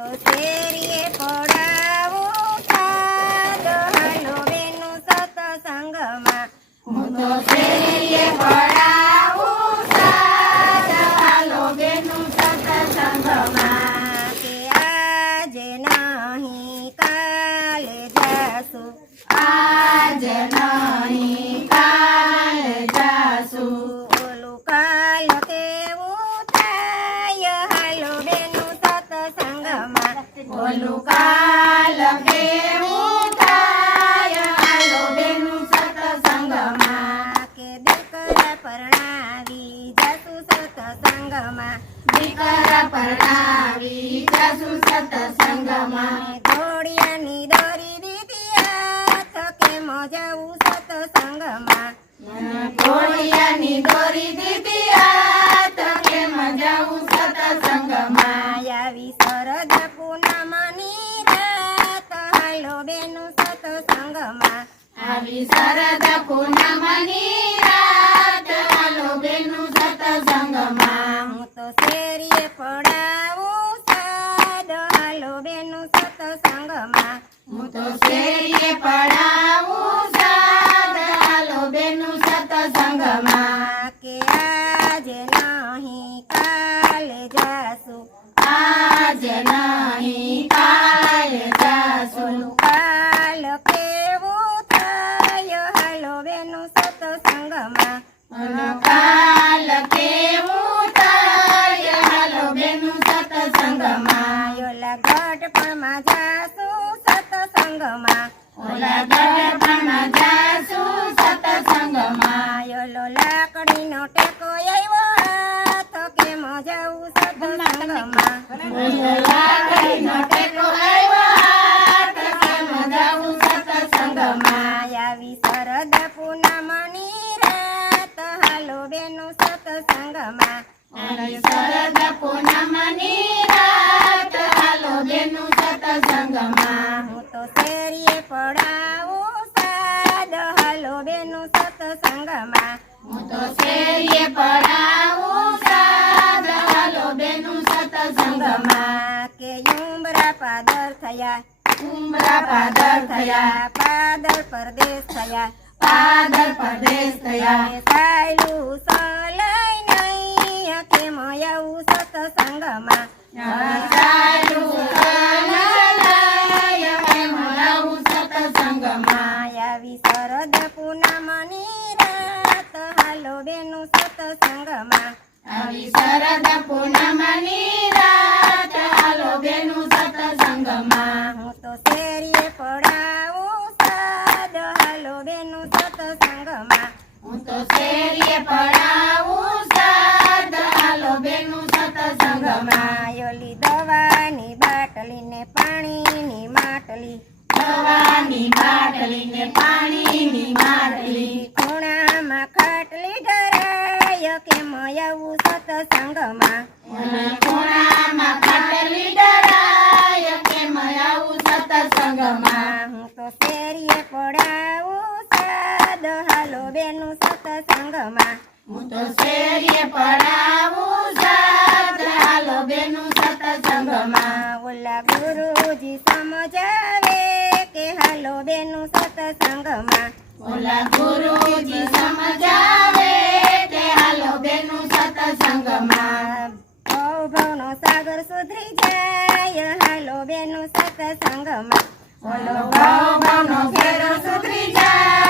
તો શેરીએ પડાવું સાદ હાલો બેનું સત્સંગમાં. હું તો શેરીએ પડાવું સાદ હાલો બેનું સત્સંગમાં. કે આજે નહીં કાલે જાશું. આજ નહીં બોલું કાલ કેવું થાય હાલો બેનું સત્સંગમાં કે દીકરા પરણાવી જાશું સત્સંગમાં દીકરા પરણાવી જાશું સત્સંગમાં ઘોડિયાની દોરી દીધી હાથ કે મજાવું પૂનમની રાત. હાલો બેનું સત્સંગમાં આવી શરદ પૂનમની રાત. હાલો બેનું સત્સંગમાં હું તો શેરીએ પડાવું સાદ. હાલો બેનું સત્સંગમાં હું તો શેરીએ પડાવું સાદ. હાલો બેનું સત્સંગમાં કે આજે નહીં કાલે જાશું આજ નહીં કાલે જાશું કાલ કેવું થાય? હાલો બેનું સતસંગમાં. અને કાલ કેવું થાય? હાલો બેનું સતસંગમાં. ઓલા ગઢપણમાં જાશું સતસંગમાં. ઓલા ગઢપણમાં જાશું સતસંગમાં. ઓલો લાકડીનો ટેકો આવ્યો. જાવું સત્સંગમાં શરદ પૂનમની રાત. હાલો બેનું સત્સંગમાં. શરદ પૂનમની રાત. હાલો બેનું સત્સંગમાં. હું તો શેરીએ પડાવું સાદ. હાલો બેનું સત્સંગમાં. હું તો શેરીએ પડાવું સાદ હાલો બેનું સત્સંગમાં કે યુમરા પાદર થયા. ઉમરા પાદર થયા. પાદર પરદેશ થયા. પાદર પરદેશ થયા. સાયલું સલાઈ નહીં કેમ આવું સત્સંગમાં. માયાવી શરદ પૂનમની રાત હાલો બેનું સત્સંગમાં. આવી શરદ પૂનમની રાત હાલો બેનું સત્સંગમાં હું તો શેરીએ પડાવું સાદ. હાલો બેનું સત્સંગમાં હું તો શેરીએ પડાવું સાદ. હાલો બેનું સત્સંગમાં માયોલી દવાની બાટલીને પાણીની માટલી. દવાની માટલી ને પાણીની માટલી. ખૂણામાં ખાટલી ધરાય કેમ આવું સત્સંગમાં અને ખૂણામાં ખાટલી ડરાય કેમ આવું સત્સંગમાં હું તો શેરીએ પડાવું સાદ હાલો બેનું સત્સંગમાં હું તો શેરીએ પડાવું સાદ હાલો બેનું સત્સંગમાં ઓલા ગુરુજી સમજાવે કે હાલો બેનું સત્સંગમાં ઓલા ગુરુજી સમજાવે કે હાલો બેનું સત્સંગમાં ભવ ભવનો સાગર સુધરી જાય. હાલો બેનું સત્સંગમાં ઓલો ભાવ ભાવનો ફેરો સુધરી જાય.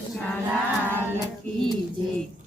કૃષ્ણ લાલ કી જય.